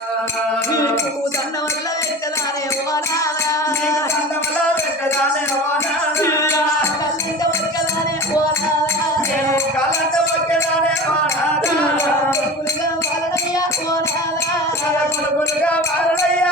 దండ వల్ల. దండముల వెంకటానే ఓ నాదా. కళ్ళంట మొక్కెదానే ఓ నాదా. కొడుకులుగా వాలనయ్యా. కొడుకులుగా వారడయ్యా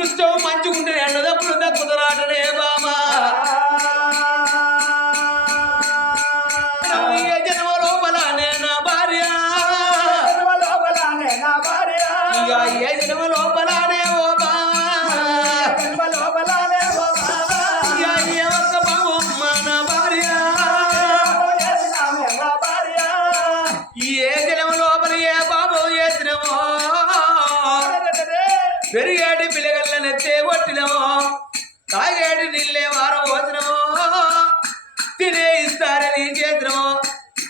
అదృష్టం మంచిగుంటే అన్నదప్పుడు దక్కుతురాటనే బామా ఏ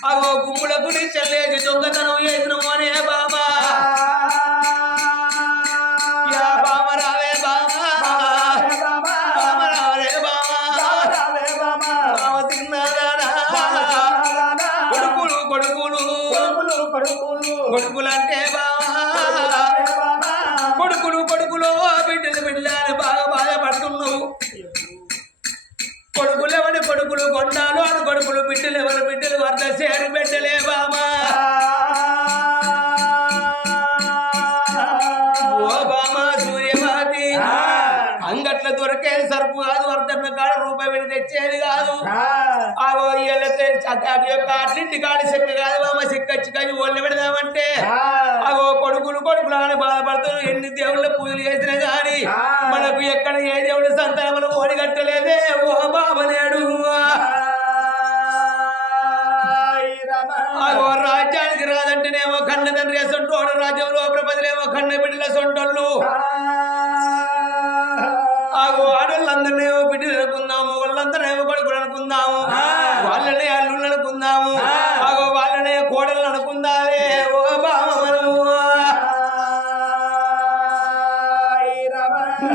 అగో గుమ్ములకు గుడి చల్లేసి దొంగతనం చేసినమో అనే బాబా. బామ కొడుకులు కొడుకులంటే బావా. కొడుకులు కొడుకులు బిడ్డలు బిడ్డలు అని బాగా బాధపడుతున్నావు కొడుకులు ఎవరి? కొడుకులు కొండాలు అని కొడుకులు బిడ్డలు ఎవరి? వద్ద చేరు బిడ్డలే బామా. ఓ బామా సూర్యమాతి అంగట్ల దొరికే సరుకు కాదు వర్ధన్న కాడ రూపాయి పెట్టి తెచ్చేది కాదు. యొక్క అట్లింటి కాడి చెక్క కాదు బామ చెక్కచ్చి కానీ ఒళ్ళు పెడదామంటే. అగో కొడుకులు కొడుకులు అని బాధపడుతున్నారు ఎన్ని దేవుళ్ళ పూజలు చేసినా గాని మనకు ఎక్కడ ఏ దేవుడి సంతానములు ఓడిగట్టలేదే ఓ బాబనేడు రాజ్యానికి రాదంటేనేమో కన్న తండ్రి సొంటోడు రాజ్యంలో ప్రపంచలేమో కన్న బిడ్డల సొంటోళ్ళు ఆగో ఆడవాళ్ళందరినేమో బిడ్డలు అనుకుందాము వాళ్ళందరినేమో కొడుకులు అనుకుందాము వాళ్ళనే అల్లుళ్ళు అనుకుందాము ఆగో వాళ్ళనే కోడలు అనుకుందామే. ఓ బామ మనము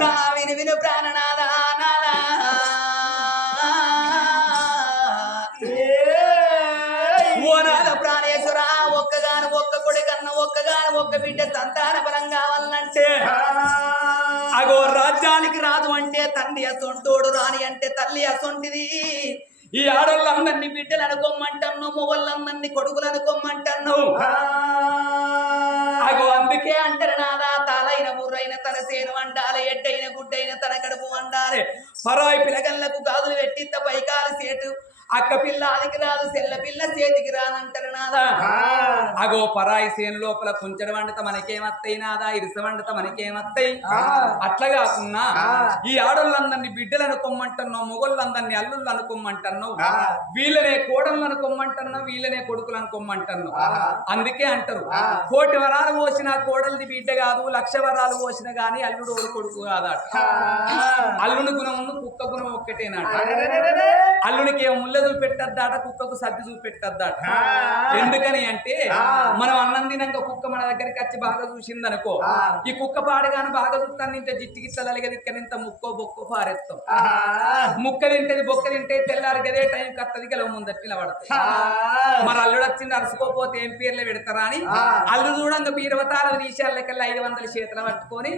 నా విని విను ప్రాణనాదా ఒక్క బిడ్డ సంతాన బలం కావాలంటే అగో రాజ్యానికి రాదు అంటే తండ్రి అసొంటోడు రాని అంటే తల్లి అసొంటిది. ఈ ఆడోళ్ళందరినీ బిడ్డలు అనుకోమంటాను మొగోళ్ళందరినీ కొడుకులు అనుకోమంటాను అగో అందుకే అంటారు నాదా తాలైన ముర్రైన తన సేను వండాలి ఎడ్డైన గుడ్డైన తన కడుపు వండాలి పరాయి పిలగళ్ళకు గాజులు పెట్టి పైకాలు సేటు. అక్క పిల్ల ఆదికి రాదు సెల్ల పిల్ల చేతికి రానంటారు నాదా. అగో పరాయి సేను లోపల కుంచెడ వండత మనకేమత్తాయి నాదా ఇరుస వండత మనకేమత్తాయి. అట్లా కాకున్నా ఈ ఆడోళ్ళందరినీ బిడ్డలు అనుకోమంటున్నావు మొగోళ్ళందరినీ అల్లుళ్ళు అనుకోమంటున్నావు వీళ్ళనే కోడళ్ళు అనుకోమంటున్నావు వీళ్ళనే కొడుకులు అనుకోమంటున్నావు అందుకే అంటారు కోటి వరాలు పోసిన కోడలిది బిడ్డ కాదు లక్ష వరాలు పోసిన గాని అల్లుడు కొడుకు కాదట. అల్లుని గుణం ఉన్న కుక్క గుణం ఒక్కటేనట. అల్లునికి ఏమో ముళ్ళ చూపెట్టద్దాట కుక్కకు సర్ది చూపెట్టద్దాట. ఎందుకని అంటే మనం అన్నం తినంగా కుక్క మన దగ్గరికి వచ్చి బాగా చూసింది అనుకో ఈ కుక్క పాడగాను బాగా చూస్తాను ఇంత జిట్టి గిత్తలు ఇక్కడ ఇంత ముక్కో బొక్కో పారేస్తాం ముక్క తింటది బొక్క తింటే తెల్లారి గదే టైం కత్తది గెలవ ముందట నిలబడతాయి. మరి అల్లుడు వచ్చింది అరుసుకోపోతే ఏం పేర్లు పెడతారా అని అల్లు చూడంగా బీరవతాల విషయాలకెళ్ళి ఐదు వందల చేతులు పట్టుకొని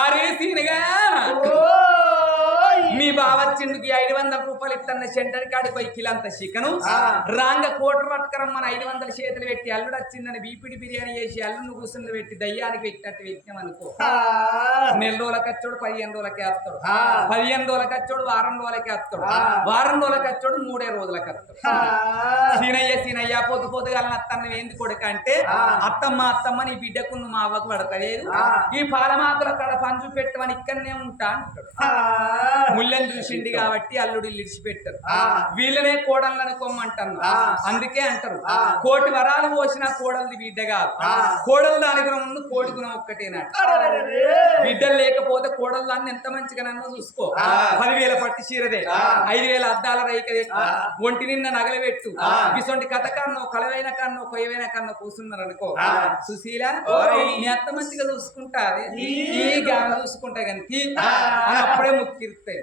ఆరేసినగా మీ బావచ్చిండుకి ఐదు వందల రూపాయలు ఇస్తున్న సెంటర్ కాడికి పోయి కిలంత చికెను. రాంగ కోటర్ పట్టుకరం మన ఐదు వందల చేతులు పెట్టి అల్లుడు వచ్చిందని బీపిడి బిర్యానీ చేసి అల్లుడు కూర్చుని పెట్టి దయ్యానికి పెట్టినట్టు పెట్టినాం అనుకో. నెల రోజుల కచ్చోడు పదిహేను రోజులకే వస్తాడు పదిహేను రోజుల కచ్చోడు వారం రోజులకే వస్తాడు వారం రోజుల కచ్చోడు మూడే రోజులకి వస్తాడు సీనయ్య సీనయ్య పొద్దు పొద్దుగాల అత్తన్న ఏంది కొడుక అంటే అత్తమ్మ అత్తమ్మ నీ బిడ్డకు మా అవ్వకు పడతలేదు ఈ పాలమాకుల కాడ పంచు పెట్టమని ఇక్కడనే ఉంటా అంటాడు. ముళ్ళని చూసిండి కాబట్టి అల్లుడు ఇడిచిపెట్టారు వీళ్ళనే కోడళ్ళు అనుకోమంటారు. అందుకే అంటారు. కోటి వరాలు పోసిన కోడలది బిడ్డ కాదు. కోడలు దాని గుణం కోడి గుణం ఒక్కటేనట బిడ్డలు లేకపోతే కోడలు దాన్ని ఎంత మంచిగా నన్ను చూసుకో. పదివేల పట్టి చీరదే. ఐదు వేల అద్దాల రైకదే ఒంటి నిన్న నగలబెట్టు ఇటువంటి కథ కన్నో కలవైన కన్నో కొయ్యవైన కన్నో కూర్చున్నారు అనుకో సుశీల నీ అత్త మంచిగా చూసుకుంటా. గాన చూసుకుంటా కనుక అప్పుడే ముక్కిరుతాయి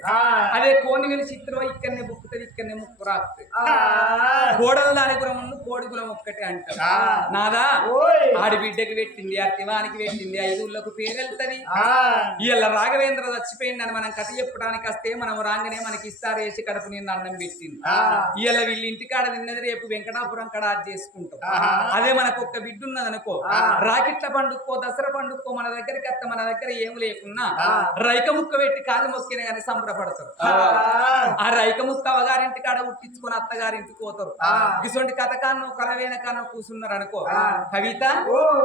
అదే కోని వెళ్ళి చిత్రం ఇక్కడనే బుక్కుతుంది ఇక్కడనే ముక్కు రాస్తుంది కోడలు దాని గురం కోడి గురం ఒక్కటే అంటారు నాదా. ఆడి బిడ్డకి పెట్టింది ఆ తివానికి పెట్టింది వెళ్తుంది. ఇవాళ రాఘవేంద్ర చచ్చిపోయిందని మనం కథ చెప్పడానికి వస్తే మనం రాగానే మనకి ఇస్తారు వేసి కడుపు నిండా అన్నం పెట్టింది. ఇవాళ వీళ్ళ ఇంటికాడ తిన్నది రేపు వెంకటాపురం కాడ చేసుకుంటాం. అదే మనకు ఒక్క బిడ్డ ఉన్నది అనుకో రాకెట్ల పండుక్కో దసరా పండుక్కో మన దగ్గరికి వస్తే మన దగ్గర ఏమి లేకున్నా రైక ముక్క పెట్టి కాదు మొక్కిన కానీ సంబరపడతారు ఆ. రైక అవగారింటి కాడ ఉట్టించుకొని అత్తగారింటికి పోతారు. ఇటువంటి కథ కాన్నో కలవేన కాన్నో కూర్చున్నారు అనుకో కవిత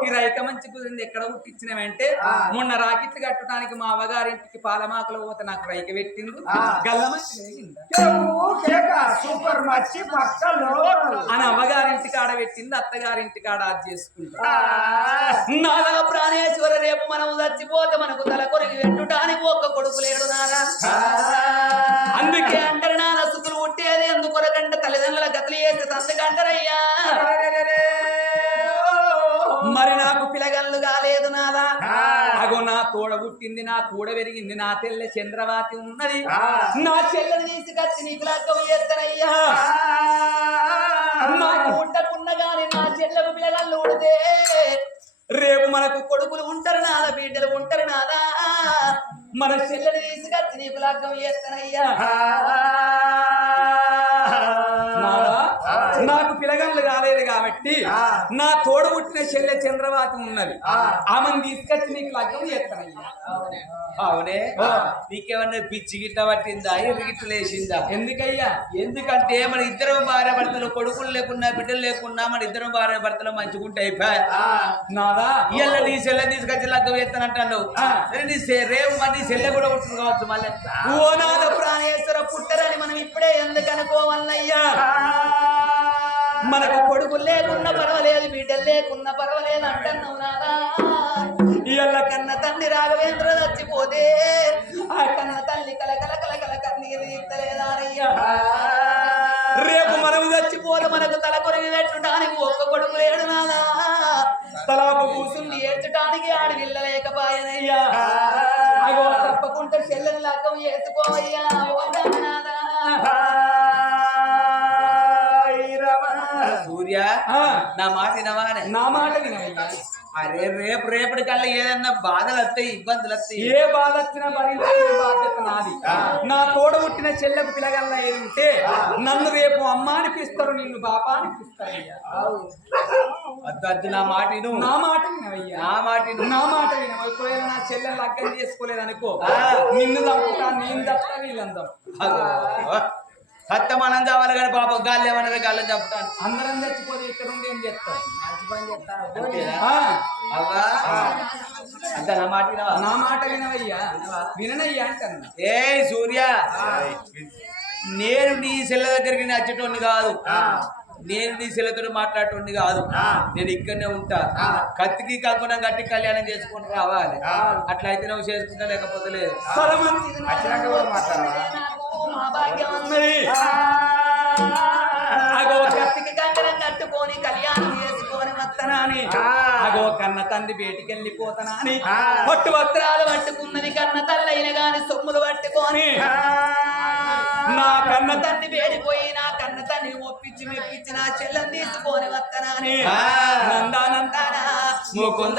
ఈ రైక మంచి కుదిరింది ఎక్కడ ఉట్టించినవంటే మొన్న రాకెట్లు కట్టడానికి మా అవగారింటికి పాలమాకలో పోతే నాకు రైక పెట్టింది గల్ల మంచి అని అమ్మగారింటి కాడ పెట్టింది అత్తగారింటి కాడ అది చేసుకుంటా. నాదా ప్రాణేశ్వర రేపు మనం చచ్చిపోతే మనకు తల కొరికి పెట్టుటానికి ఒక్క కొడుకు లేడు నాదా. అందుకే అంటారు నాన్న సుతులు పుట్టేది ఎందుకొరకంటే తల్లిదండ్రుల గతులు చేస్తే తందుకంటారయ్యా మరి నాకు పిలగల్లు కాలేదు నాదా. అగో నా తోడ పుట్టింది నా కూడ పెరిగింది నా తెల్ల చంద్రవాతి ఉన్నది. నా చెల్లెని తీసుకొచ్చి నీకు లగ్గం చేస్తానయ్యా. నాకు ఉండకున్న గాని నా చెల్లెకు పిల్లగాళ్ళు ఉడితే రేపు మనకు కొడుకులు ఉంటారు నాదా బిడ్డలు ఉంటారు నాదా మన చెల్లెని తీసుకొచ్చి నీకు లగ్గం చేస్తానయ్యా. కాలేదు కాబట్టి నా తోడు పుట్టిన చెల్లె చంద్రవాత ఉన్నది. ఆమెను తీసుకొచ్చి నీకు లగ్గం చేస్తానయ్యా. అవునే. నీకేమన్నా పిచ్చి గిట్ట పట్టిందా? ఎర్రి గిట్ట లేచిందా? ఎందుకయ్యా? ఎందుకంటే మన ఇద్దరం భార్య భర్తలు కొడుకులు లేకున్నా బిడ్డలు లేకున్నా మన ఇద్దరం భార్య భర్తలు మంచిగుంటే అయిపోయా? నాదా? ఇవాళ నీ చెల్లె తీసుకొచ్చి లగ్గం చేస్తానంటాడు సరే నీ రేపు మరి నీ చెల్లె కూడా ఉంటుంది కావచ్చు మళ్ళీ. ఓ నాద ప్రాణేశ్వర పుట్టరని మనం ఇప్పుడే ఎందుకు అనుకోవాలయ్యా మనకు కొడుకులు లేకున్నా పర్వాలేదు బిడ్డలు లేకున్నా పర్వాలేదు అంటున్నావు నాదా ఇళ్ళ కన్న తండ్రి రాఘవేంద్ర చచ్చిపోతే ఆ కన్న తల్లి కల కల కల కల కన్నీరు తీర్చలేదానయ్యా రేపు మనం చచ్చిపోతే మనకు తల కొరిగి పెట్టుటానికి ఒక్క కొడుకు లేడు నాదా తలకు కూర్చుని ఏడ్చడానికి ఆడి వెళ్ళలేకపోయానయ్యా అగో తప్పకుండా చెల్లెని లగ్గం చేసుకోవయ్యా నాదా సూర్య నా మాట వినవానే. నా మాట వినవయ్యా. అరే రేపు రేపటి కల్లా ఏదన్నా బాధలు వస్తాయి ఇబ్బందులు వస్తాయి ఏ బాధ వచ్చినా భరించే బాధ్యత నాది? నా తోడ పుట్టిన చెల్లెకు పిలగల్ల ఏది ఉంటే నన్ను రేపు అమ్మ అనిపిస్తారు నిన్ను బాపా అనిపిస్తారయ్యా. వద్దు వద్దు నా మాట విను. నా మాట వినవయ్యా. నా మాట విను. నా మాట వినవ. ఒకవేళ నా చెల్లెలు లగ్గం చేసుకోలేదు అనుకో నిన్ను తప్పుతా నేను తప్ప వీళ్ళందం అగో. సత్త మనం చావాలి కానీ పాప గాలి ఏమన్నది గాలి చెప్తాను అందరం చచ్చిపోతే ఇక్కడ ఉండి ఏం చేస్తాం అంతేనా? ఆ, అవ్వా అంత నా మాట వినవా? నా మాట వినవయ్యా. విననయ్యా అంటన్నా ఏ సూర్య నేను నీ సెల్ల దగ్గరికి నచ్చేటోని కాదు. నేను నీ సెల్లతో మాట్లాడేటోని కాదు. నేను ఇక్కడనే ఉంటా. కత్తికి కాకుండా గట్టి కళ్యాణం చేసుకుని రావాలి. అట్లా అయితే నువ్వు చేసుకుంటా లేకపోతే లేదు. సరే మంచిది మా భాగ్యం అన్నది అగో కత్తికి కట్టుకొని కళ్యాణం చేసుకొని వత్తనాని అగో కన్న తండ్రి బయటికి వెళ్ళిపోతానని పట్టు వస్త్రాలు పట్టుకున్నది కన్న తల్లైన గాని సొమ్ములు పట్టుకొని. నా కన్న తండ్రి వేడిపోయి నా కన్న తండ్రి ఒప్పించి మెప్పించి నా చెల్లని తీసుకొని వత్తనాని ఆ. నందానందానా ముకుంద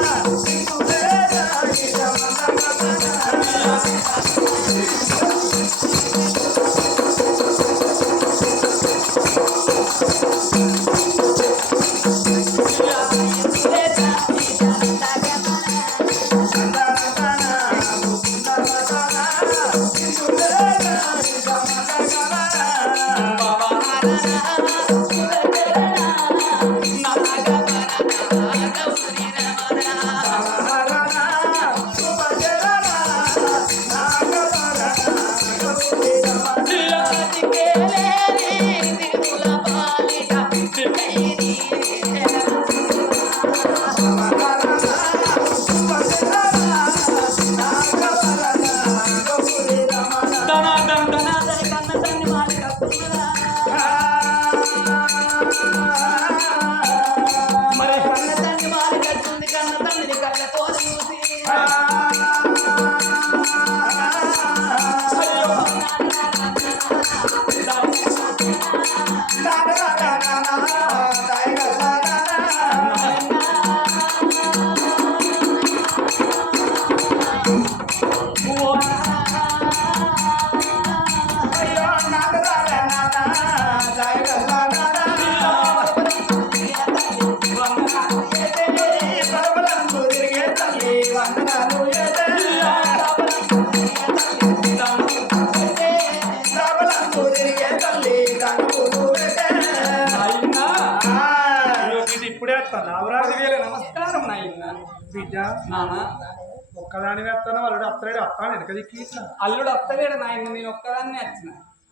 బిడ్డ నాన్న ఒక్కదాని వేస్తాను వాళ్ళు అత్తలేడు వస్తాను వెనక దిక్కి అల్లుడు వస్తలేడు నాయన నేను ఒక్కదాన్ని వచ్చిన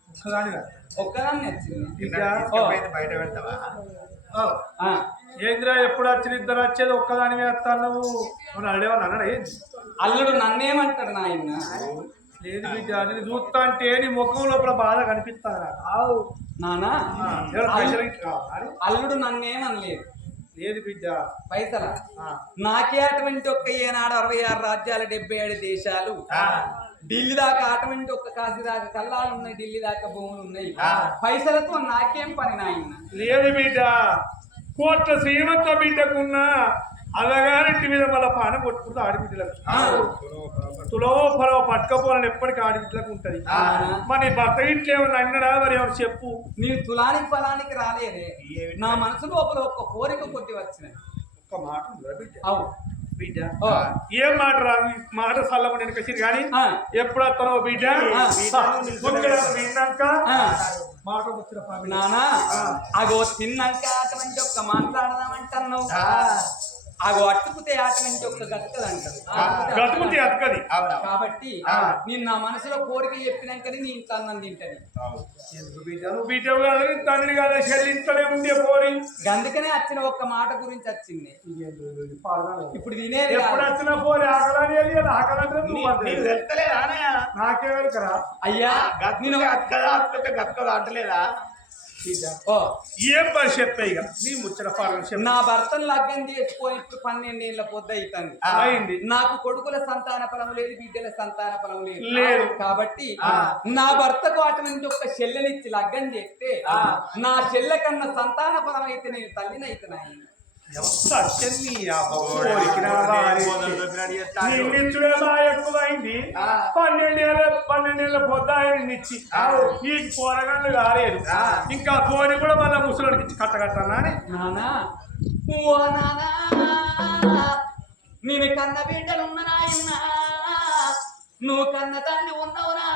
ఒక్కదాని ఒక్కదాన్ని వచ్చింది బయట పెడతావా ఓ, ఆ, ఏంద్రా ఎప్పుడు వచ్చిన ఇద్దరు వచ్చేది ఒక్కదాని వేస్తాను నువ్వు మనం అడిగేవాళ్ళు అన్నాడు ఏంది అల్లుడు నన్నేమంటాడు నాయన లేదు బిడ్డ నేను చూస్తా అంటే నీ ముఖం లోపల బాధ కనిపిస్తాను నాకు ఆవు. నానా ఆ, ఎవరు పైసలు ఇట్లా కావాలి? అల్లుడు నన్నేమనలేదు లేదు బిడ్డ? పైసల? నాకే అటువంటి ఒక్క ఏనాడు అరవై ఆరు రాజ్యాలు డెబ్బై ఏడు దేశాలు. ఢిల్లీ దాకా అటువంటి ఒక్క కాశీ దాకా కల్లాలు ఉన్నాయి ఢిల్లీ దాకా భూములు ఉన్నాయి. పైసలతో నాకేం పని నాయన? లేదు బిడ్డ. కోట్ల శ్రీమంత బిడ్డకున్న అలగారింటి మీద మళ్ళీ పానం కొట్టుకుంటూ ఆడిబిడ్డలకు. తులో పొలవ పట్టుకపోవాలని ఎప్పటికీ ఆడిబిడ్డలకు ఉంటది. మరి నీ భర్త ఇంట్లో ఏమన్నా అన్నడా? మరి ఏమన్నా చెప్పు. నేను తులానికి ఫలానికి రాలేదే. నా మనసు లోపల ఒక్క కోరిక కొద్ది వచ్చినాయి. ఒక్క మాట బిడ్డ. అవు. ఏం మాట రా? మాట సల్లకుండా వెనకొచ్చింది కానీ. ఎప్పుడు వస్తానో బిడ్డ? విన్నాక. మాట వచ్చిన నానా అగో తిన్నాక అటువంటి ఒక్క మాట్లాడదామంటున్నావు. అగో అట్టుకుతే అటువంటి ఒక్క గట్టలు అంటారు గతుకుతి అతకది. కాబట్టి నేను నా మనసులో కోరిక చెప్పినాకనే నీ ఇంట్లో అన్నం పోరి. అందుకనే వచ్చిన ఒక్క మాట గురించి వచ్చింది ఇప్పుడు అంతే. నాకే అయ్యా నేను అంటలేదా? ఏం పని చెప్పే ఇక? నీ ముచ్చట పాలన నా భర్తను లగ్గం చేసుకొని ఇప్పుడు పన్నెండేళ్ళ పొద్దు అవుతుంది అయింది. నాకు కొడుకుల సంతాన ఫలం లేదు బిడ్డల సంతాన ఫలం లేదు. లేదు. కాబట్టి నా భర్తకు అటువంటి ఒక చెల్లెనిచ్చి లగ్గం చేస్తే నా చెల్లె కన్నా సంతాన ఫలం అయితే నేను తల్లిని అవుతున్నాయి సత్యం నీ అవ్వ కోరిక నా ఎక్కువైంది పన్నెండేళ్ళ పన్నెండేళ్ళ పొద్దు ఈ పోరగాళ్ళు కాలేదు ఇంకా పోని కూడా మళ్ళీ ముసలికి ఇచ్చి కట్టగట్టనా నానా ఓ నానా నేను కన్న బిడ్డలు నువ్వు కన్న తండ్రి ఉన్నావు నా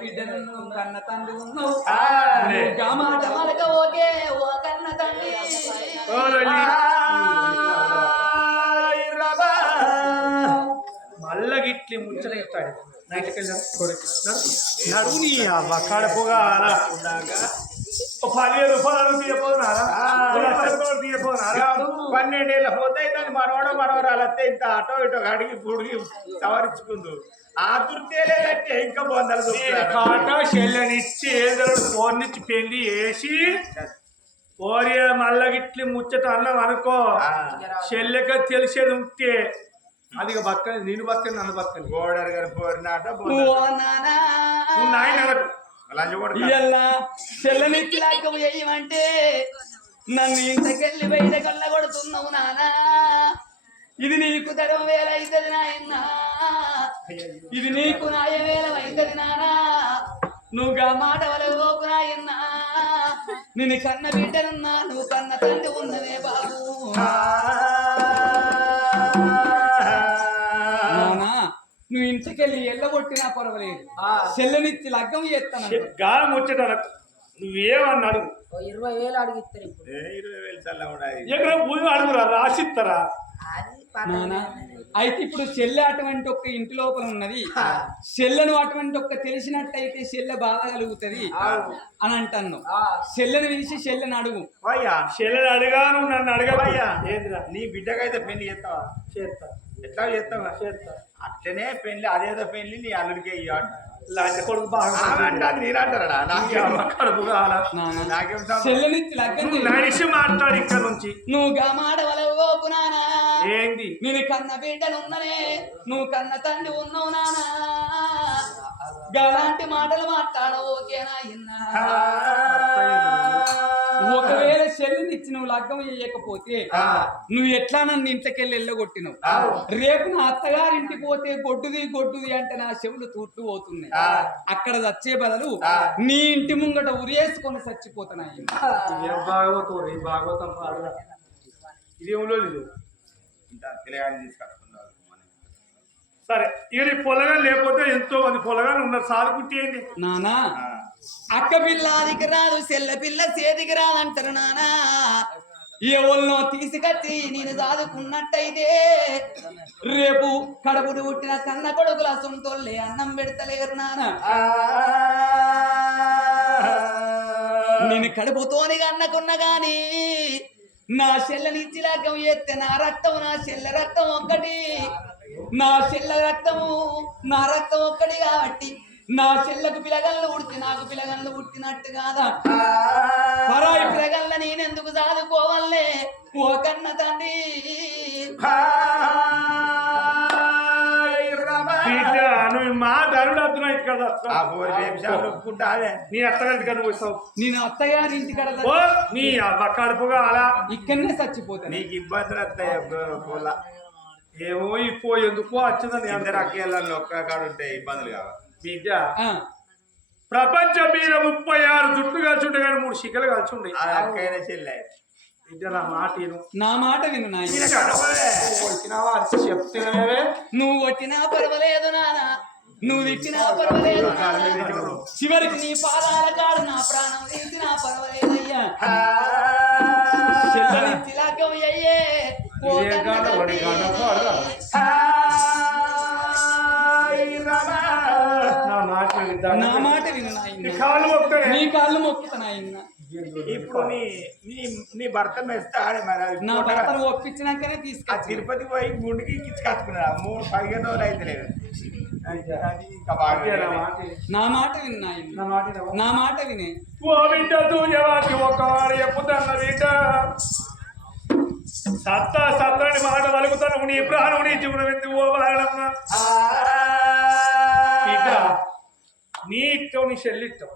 బిడ్డను కన్న తండ్రి ఉన్నావు మాట మలక ఓకే ఓ కన్న తండ్రి మళ్ళా గిట్లి ముచ్చట చెప్తాడు. అవ్వ కడపుగా అలా. పదిహేను రూపాయలు తీయపోతున్నారా పన్నెండేళ్ళ పోతే దాన్ని మనవడ మనవరాలు ఇంత అటో ఇటో అడిగి పుడిగి సవరించుకుందు. ఆతుర్తే లేదంటే ఇంకా దొరుకుతారు. కాట చెల్లెనిచ్చి ఏదో ఫోన్నిచ్చి పెళ్ళి వేసి ఓరి మళ్ళా గిట్లి ముచ్చట అన్నాం అనుకో. చెల్లెక తెలిసేది ఉంటే. అది ఇక బక్కని నేను బక్కని నన్ను బక్కని గోడరు గారు పోరినాట నాయన లాగం వేయమంటే నన్ను ఇంతకెళ్ళి బయట కళ్ళ కొడుతున్నావు నానా. ఇది నీకు తరం వేల అవుతుంది నాయన ఇది నీకు నాయ వేల అవుతుంది నానా. నువ్వు గా మాట వల పోకు నాయన నిన్ను కన్న బిడ్డనున్నా నువ్వు కన్న తండ్రి ఉన్నవే బాబు. నువ్వు ఇంటికెళ్ళి ఎల్లగొట్టినా పర్వాలేదు. చెల్లెనిచ్చి లగ్గం చేస్తాను గా ముచ్చట అనకు. నువ్వేమన్నాడు ఇరవై వేలు అడిగిస్తారు ఇప్పుడు. ఏ ఇరవై వేలు చల్ల ఉండాలి ఎక్కడ భూమి అడుగురా రాసిస్తారా అది అయితే ఇప్పుడు చెల్లె అటువంటి ఒక్క ఇంటి లోపల ఉన్నది. చెల్లెను అటువంటి ఒక్క తెలిసినట్టయితే చెల్లె బాధ కలుగుతుంది అని అంటాను. చెల్లెని పిలిచి చెల్లెని అడుగు. అయ్యా చెల్లెని అడిగా నువ్వు నన్ను అడగవయ్యా. నీ బిడ్డకైతే పెళ్ళి చేస్తావా? చేస్తా. ఎట్లా చేస్తావా? చేస్తా. అట్లనే పెళ్ళి అదేదో పెళ్ళి నీ అల్లుడికే లగ్గం నువ్వు చేయి. నడిచి మాట్లాడు ఇక్కడ నుంచి. నువ్వు గమాడ వలవోకు నానా? ఏంది? నేను కన్న బిడ్డలు ఉన్ననే నువ్వు కన్న తండ్రి ఉన్నావు నానా గలాంటి మాటలు మాట్లాడవు ఓకేనా ఇన్నా? ఒకవేళ చెల్లినిచ్చి నువ్వు లగ్గం చేయకపోతే నువ్వు ఎట్లా నన్ను ఇంతకెళ్ళి వెళ్ళగొట్టినావు? రేపు నా అత్తగారింటికి పోతే గొడ్డుది గొడ్డుది అంటే నా చెవులు తూట్లు పోతున్నాయి. అక్కడ చచ్చే బదులు నీ ఇంటి ముంగట ఉరేసుకొని చచ్చిపోతున్నాయి. భాగవతం? భాగవతం పాడరా. ఇదేంలో లేదు ఇంత పిల్లగాడిని తీసుకొచ్చుకున్నావు సరే ఇక నీ పొలగాలు లేకపోతే ఎంతో మంది పొలగాలు ఉన్నారు. సాదుకుంటే ఏంటి? నానా. అక్క పిల్ల అదికి రాదు చెల్ల పిల్ల సేదికి రాదంటారు నానా. ఎవరినో తీసుకొచ్చి నేను చదువుకున్నట్టయితే రేపు కడుపుడు పుట్టిన కన్న కొడుకుల సొంతోళ్ళే అన్నం పెడతలేరు నానా. నేను కడుపుతోని అన్నకున్న గాని నా చెల్లెనిచ్చి లగ్గం ఎత్తే నా రక్తం నా చెల్లె రక్తం ఒక్కటి. నా చెల్ల రక్తము నా రక్తం ఒక్కటి కాబట్టి నా చెల్లకు పిలగళ్ళు ఉడితే నాకు పిలగళ్ళు పుట్టినట్టు కాదా? పరాయి పిలగల్ల నేనెందుకు సాదుకోవాలే? ఓ కన్న తండ్రి. నువ్వు ఇక్కడ షాపులు ఒప్పుకుంటా అదే. నీ అత్తగంటి కదా పోయిస్తావు నేను అత్తగారి ఇంటికాడ ఓ నీ అవ్వ కడుపుగా అలా ఇక్కడనే చచ్చిపోతాను. నీకు ఇబ్బందులు వస్తాయి పొల. ఏమో ఇప్పో ఎందుకో వచ్చిందని ఇద్దరు అక్కేళ్ళల్లో ఒక్క కాడ ఉంటాయి ఇబ్బందులు కావాలి బిడ్డ ప్రపంచం మీద ముప్పై ఆరు జుట్టు కలిసి ఉండే కానీ మూడు శిఖలు కలిసి ఉండే. అది అక్కైనా చెల్లె నా మాట విను. నువ్వు కొట్టినా పర్వాలేదు నానా నువ్వు తిట్టినా పర్వాలేదు. చివరికి నీ పాదాల కాడు నా ప్రాణం తీసినా పర్వాలేదయ్యా ఆ, చెల్లెలిచ్చిలాకం అయ్యే. ఈ రమా. నా మాట విను. నా కాళ్ళు మొక్కే ఇప్పుడు నీ నీ నీ భర్త మరి నా పూటగా- భర్తను ఒప్పించినాకనే ఆ తీసుకొచ్చి తిరుపతి పోయి గుండెకి ఇచ్చి కట్టుకున్నా మూడు పదిహేను రోజులు అయితే లేదు. నా మాట విను. నా మాట విను. ఓ బిడ్డ చెప్పుతన్న బిడ్డ. సత్తా సత్తని మాట వలుకుతాను నీ ప్రాణం నీ జీవనం ఎందుకు ఓ వారడమ్మ బిడ్డ నీ ఇష్టం నీ చెల్లి ఇష్టం.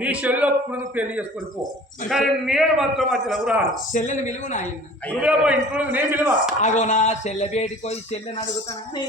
నీ చెల్లి ఒప్పుడు నువ్వు పెళ్ళి చేసుకొని పో. కానీ నేను మాత్రం మధ్యలో రాను చెల్లెని విలువ నాయన ఇంట్లో నేను విలువ. అగో నా చెల్లె బేటికి పోయి చెల్లెని అడుగుతానని